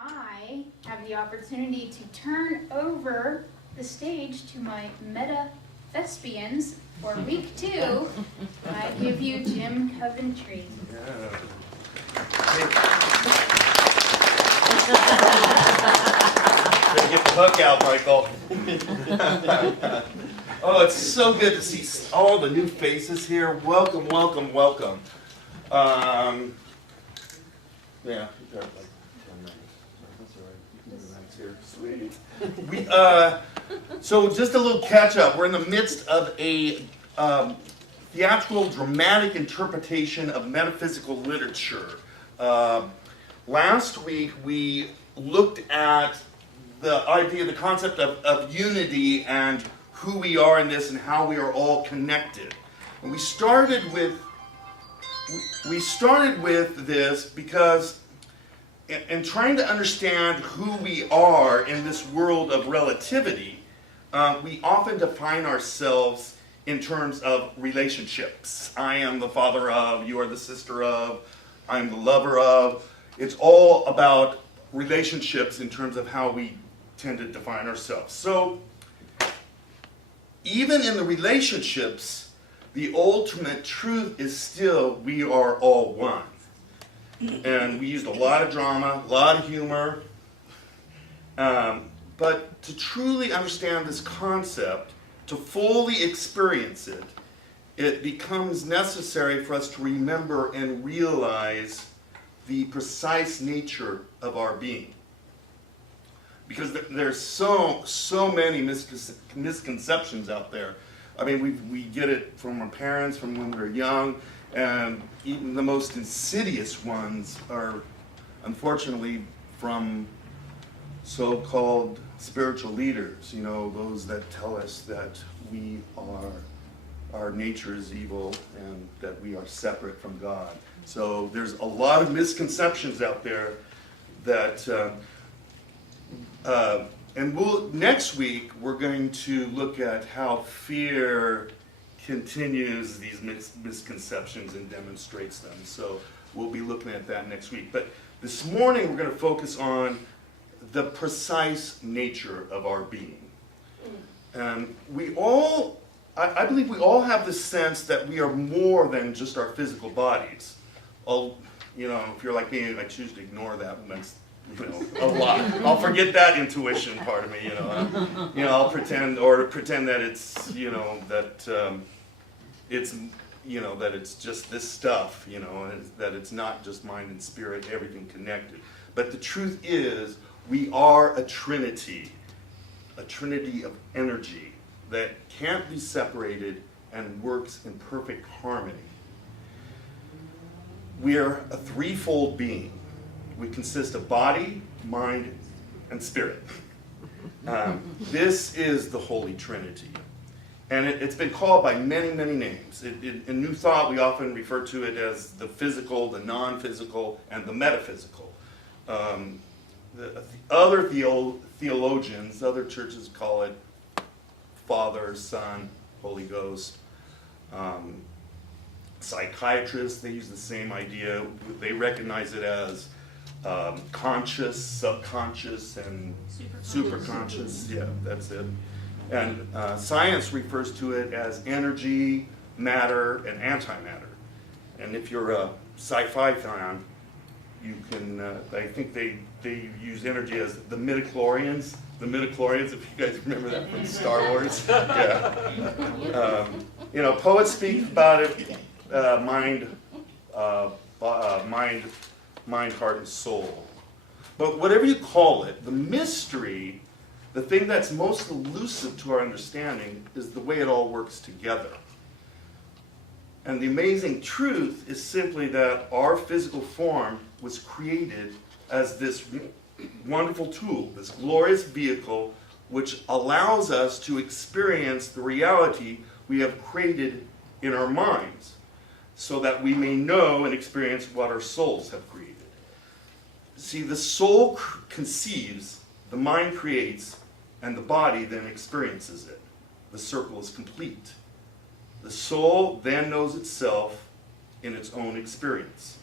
I have the opportunity to turn over the stage to my Meta-Thespians for week 2. I give you Jim Coventry. Yeah. Get the hook out, Michael. Oh, it's so good to see all the new faces here. Welcome, welcome, welcome. Yeah, you got like 10 minutes. That's all right. You can relax here. Sweet. So just a little catch up. We're in the midst of a theatrical dramatic interpretation of metaphysical literature. Last week we looked at the idea, the concept of unity and who we are in this and how we are all connected. And we started with this because in trying to understand who we are in this world of relativity, we often define ourselves in terms of relationships. I am the father of, you are the sister of, I am the lover of. It's all about relationships in terms of how we tend to define ourselves. So even in the relationships, the ultimate truth is still we are all one. And we used a lot of drama, a lot of humor. But to truly understand this concept, to fully experience it, it becomes necessary for us to remember and realize the precise nature of our being. Because there's so many misconceptions out there. I mean, we get it from our parents, from when we're young, and even the most insidious ones are, unfortunately, from so-called spiritual leaders, you know, those that tell us that our nature is evil and that we are separate from God. So there's a lot of misconceptions out there that, and next week we're going to look at how fear continues these misconceptions and demonstrates them. So we'll be looking at that next week. But this morning we're going to focus on the precise nature of our being. And I believe we all have the sense that we are more than just our physical bodies. You know, if you're like me, I choose to ignore that. That's, you know, a lot. I'll forget that intuition part of me. You know, I'll pretend that it's, you know, that it's, you know, that it's just this stuff. You know, and that it's not just mind and spirit, everything connected. But the truth is, we are a trinity of energy that can't be separated and works in perfect harmony. We are a threefold being. We consist of body, mind, and spirit. This is the Holy Trinity. And it's been called by many, many names. In New Thought, we often refer to it as the physical, the non-physical, and the metaphysical. The other theologians, other churches call it Father, Son, Holy Ghost. Psychiatrists, they use the same idea. They recognize it as conscious, subconscious, and superconscious. Yeah, that's it. And science refers to it as energy, matter, and antimatter. And if you're a sci-fi fan, you can, I think they use energy as the midichlorians. The midichlorians, if you guys remember that from Star Wars. Yeah. You know, poets speak about it, mind, heart, and soul. But whatever you call it, the mystery, the thing that's most elusive to our understanding is the way it all works together. And the amazing truth is simply that our physical form was created as this wonderful tool, this glorious vehicle, which allows us to experience the reality we have created in our minds, so that we may know and experience what our souls have created. See, the soul conceives, the mind creates, and the body then experiences it. The circle is complete. The soul then knows itself in its own experience.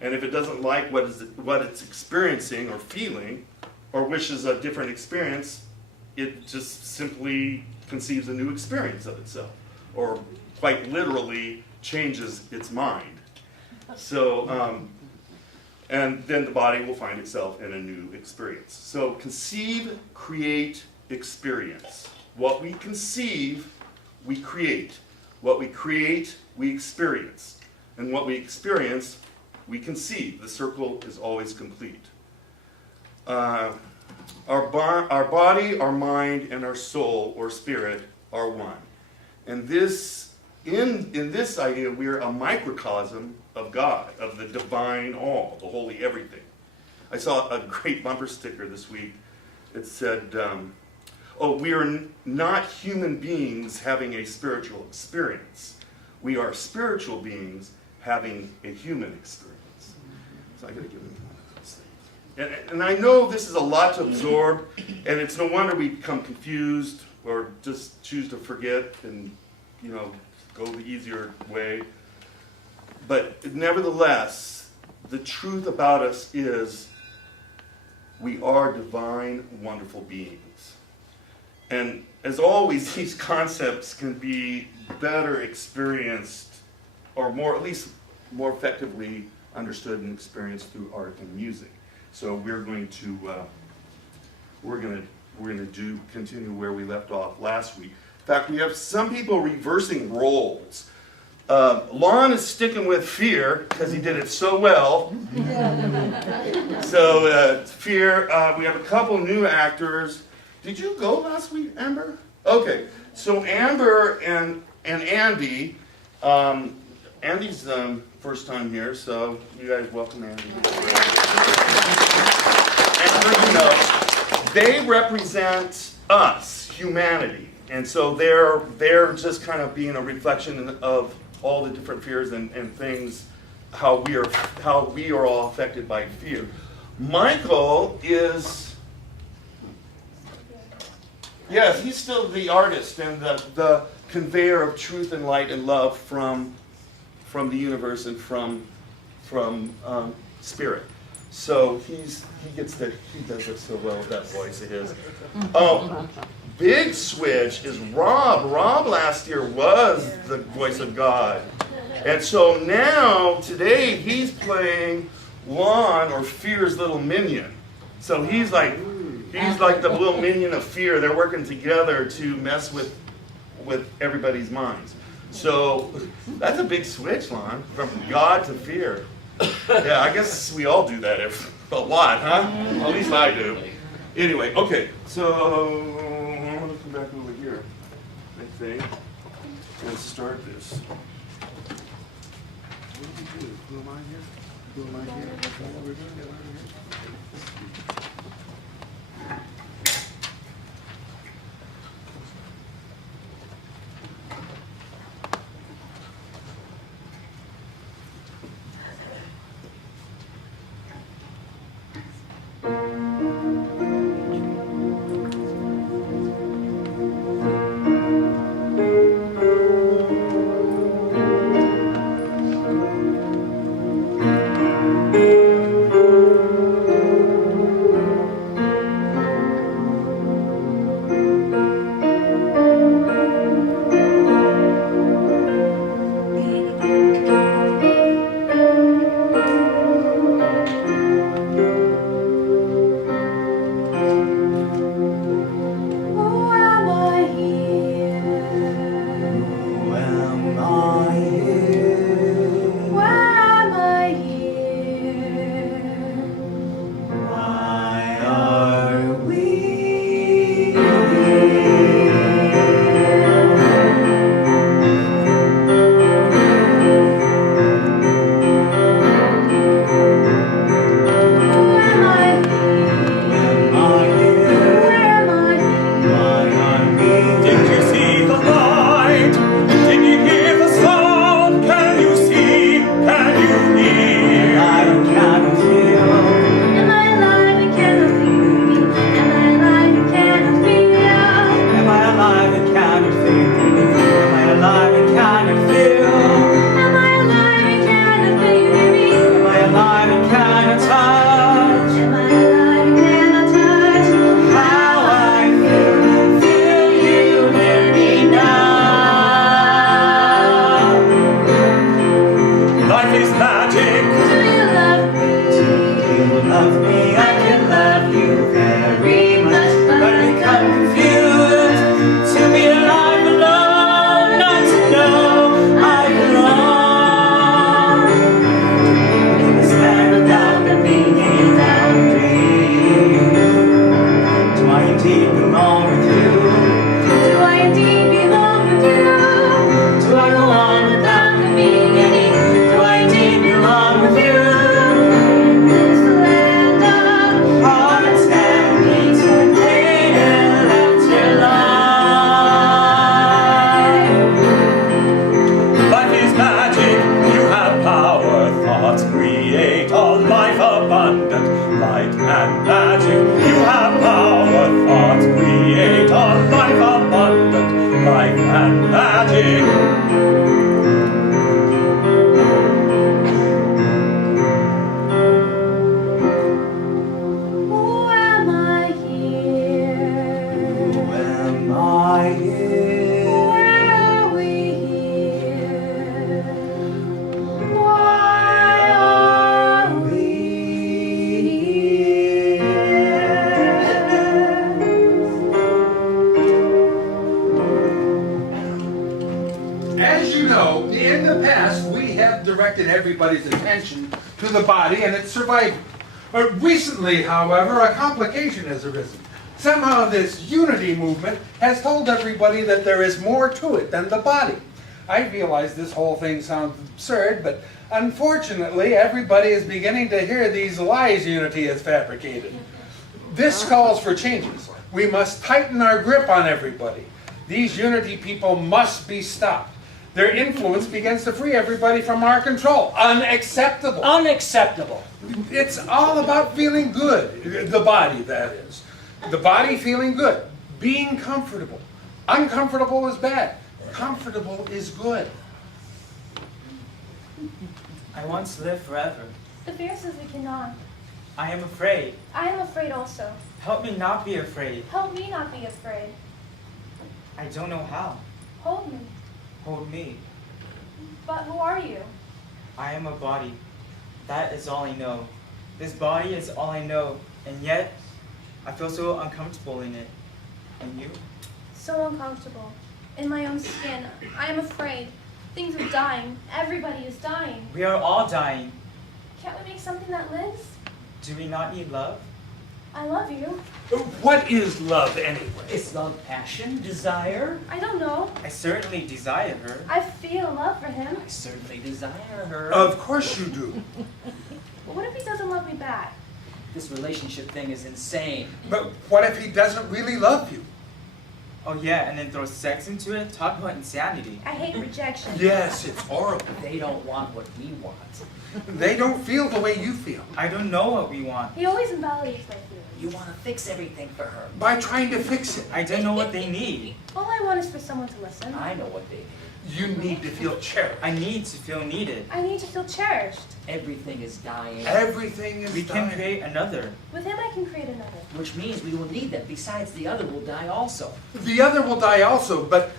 And if it doesn't like what it's experiencing or feeling, or wishes a different experience, it just simply conceives a new experience of itself, or quite literally changes its mind. So, and then the body will find itself in a new experience. So conceive, create, experience. What we conceive, we create. What we create, we experience. And what we experience, we conceive. The circle is always complete. Our body, our mind, and our soul or spirit are one. And this, in this idea, we are a microcosm of God, of the divine all, the holy everything. I saw a great bumper sticker this week. It said, we are not human beings having a spiritual experience. We are spiritual beings having a human experience. So I gotta give them one of those things. And I know this is a lot to absorb, and it's no wonder we become confused or just choose to forget and, go the easier way. But nevertheless, the truth about us is we are divine, wonderful beings. And as always, these concepts can be better experienced, or at least more effectively understood and experienced through art and music. So we're going to continue where we left off last week. In fact, we have some people reversing roles. Lon is sticking with fear because he did it so well. So fear. We have a couple new actors. Did you go last week, Amber? Okay. So Amber and Andy. Andy's first time here, so you guys welcome Andy. Amber, they represent us, humanity, and so they're just kind of being a reflection of all the different fears and things, how we are all affected by fear. Michael is, yes, he's still the artist and the conveyor of truth and light and love from the universe and from spirit. So he does it so well with that voice of his. Big switch is Rob. Rob last year was the voice of God. And so now, today, he's playing Lon, or Fear's little minion. So he's like the little minion of fear. They're working together to mess with everybody's minds. So that's a big switch, Lon, from God to fear. Yeah, I guess we all do that a lot, huh? At least I do. Anyway, okay, so I'm going to come back over here, I think, and start this. What do we do? Who am I here? Who am I here? We're going to get out of here. magic. Who am I here? Who am I here? Why are we here? Why are we As you know, in the past, we have directed everybody's attention to the body and its survival. Recently, however, a complication has arisen. Somehow this unity movement has told everybody that there is more to it than the body. I realize this whole thing sounds absurd, but unfortunately, everybody is beginning to hear these lies Unity has fabricated. This calls for changes. We must tighten our grip on everybody. These Unity people must be stopped. Their influence begins to free everybody from our control. Unacceptable. Unacceptable. It's all about feeling good. The body, that is. The body feeling good. Being comfortable. Uncomfortable is bad. Comfortable is good. I want to live forever. The fear says we cannot. I am afraid. I am afraid also. Help me not be afraid. Help me not be afraid. I don't know how. Hold me. Hold me. But who are you? I am a body. That is all I know. This body is all I know, and yet I feel so uncomfortable in it. And you? So uncomfortable. In my own skin. I am afraid. Things are dying. Everybody is dying. We are all dying. Can't we make something that lives? Do we not need love? I love you. What is love anyway? Is love passion, desire? I don't know. I certainly desire her. I feel love for him. I certainly desire her. Of course you do. But what if he doesn't love me back? This relationship thing is insane. But what if he doesn't really love you? Oh yeah, and then throw sex into it? Talk about insanity. I hate rejection. Yes, it's horrible. They don't want what we want. They don't feel the way you feel. I don't know what we want. He always invalidates my feelings. You want to fix everything for her. By trying to fix it. I don't know what they need. All I want is for someone to listen. I know what they need. You need to feel cherished. I need to feel needed. I need to feel cherished. Everything is dying. Everything is We can dying. create another. With him I can create another. Which means we will need them. Besides, the other will die also. The other will die also, but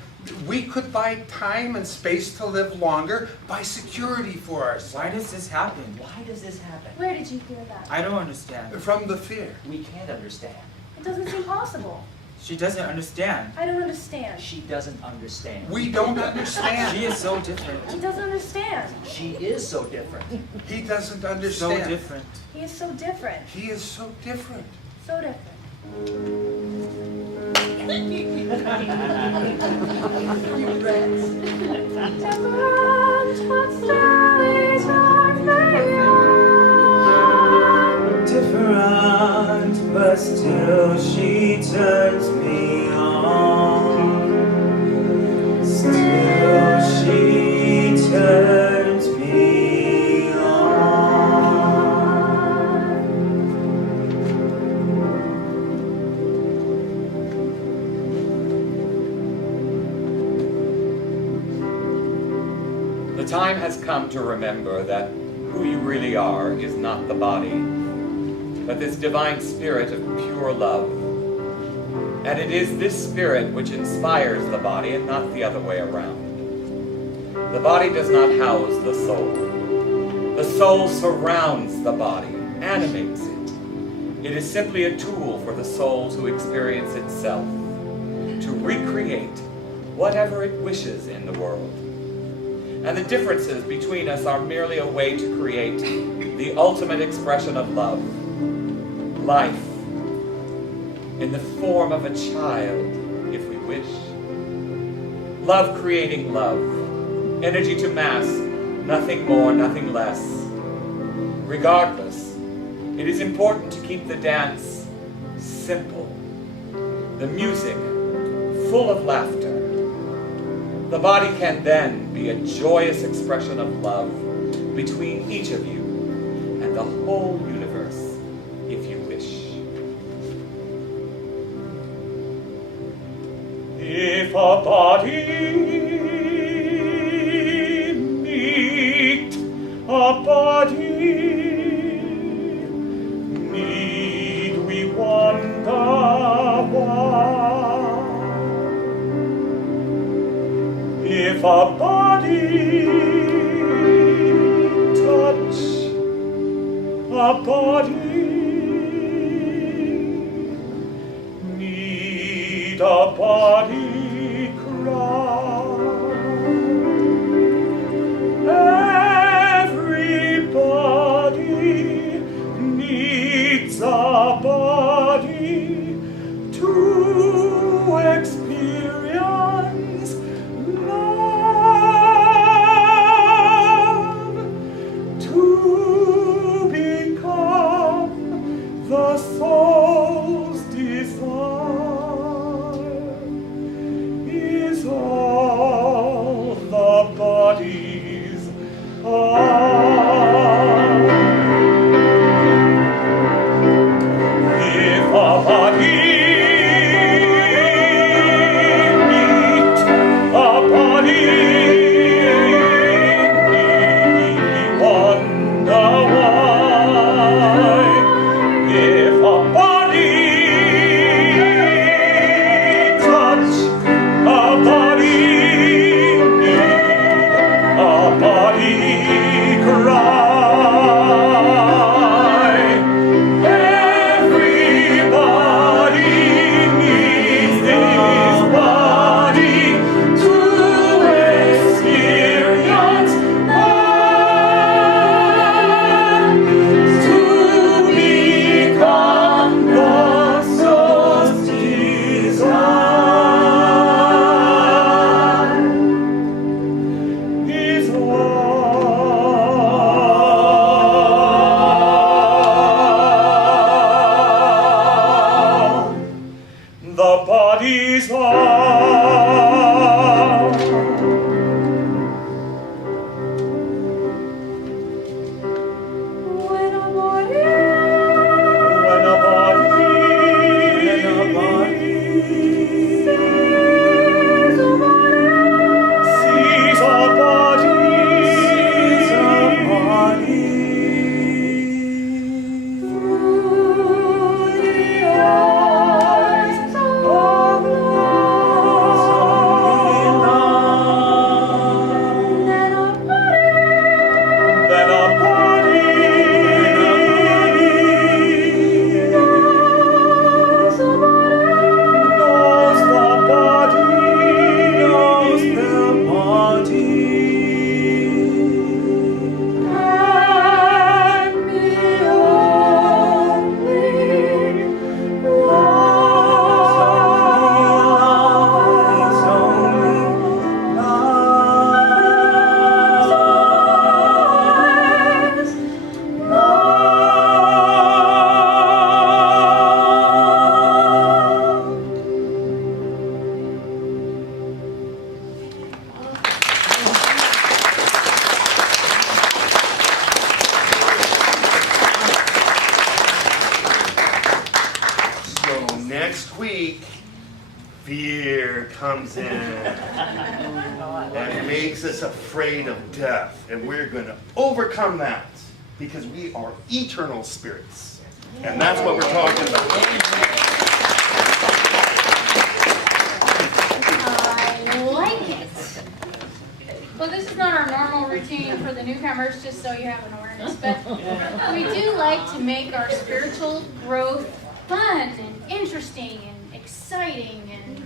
we could buy time and space to live longer by security for ourselves. Why does this happen? Why does this happen? Where did you hear that? I don't understand. From the fear. We can't understand. It doesn't seem possible. She doesn't understand. I don't understand. She doesn't understand. We don't understand. She is so different. He doesn't understand. She is so different. He doesn't So understand. different. He is so different. He is so different. So different. Different, but still eternally. Different, but still she turns me on. Still she turns me on. The time has come to remember that who you really are is not the body, but this divine spirit of pure love. And it is this spirit which inspires the body and not the other way around. The body does not house the soul. The soul surrounds the body, animates it. It is simply a tool for the soul to experience itself, to recreate whatever it wishes in the world. And the differences between us are merely a way to create the ultimate expression of love. Life, in the form of a child, if we wish. Love creating love. Energy to mass, nothing more, nothing less. Regardless, it is important to keep the dance simple. The music full of laughter. The body can then be a joyous expression of love between each of you and the whole universe, if you wish. If a body body touch a body, need a body cry. Everybody needs a body to experience love, to become the soul's desire, is all the bodies are. If a body meet a body, wonder why. If a body touch a body, need a body cry. Everybody needs this body to experience love, to become the soul's desire, is all the bodies are. When a body When a body sees a body, sees a body, through the eyes of love, then a body then a body knows a body. knows the body, And the only So next week, fear comes in and makes us afraid of death. And we're going to overcome that because we are eternal spirits. And that's what we're talking about. I like it. Well, this is not our normal routine for the newcomers, just so you have an awareness, but we do like to make our spiritual growth fun and interesting and exciting and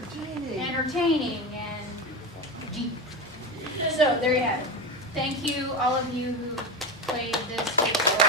entertaining and deep. So there you have it. Thank you, all of you who played this.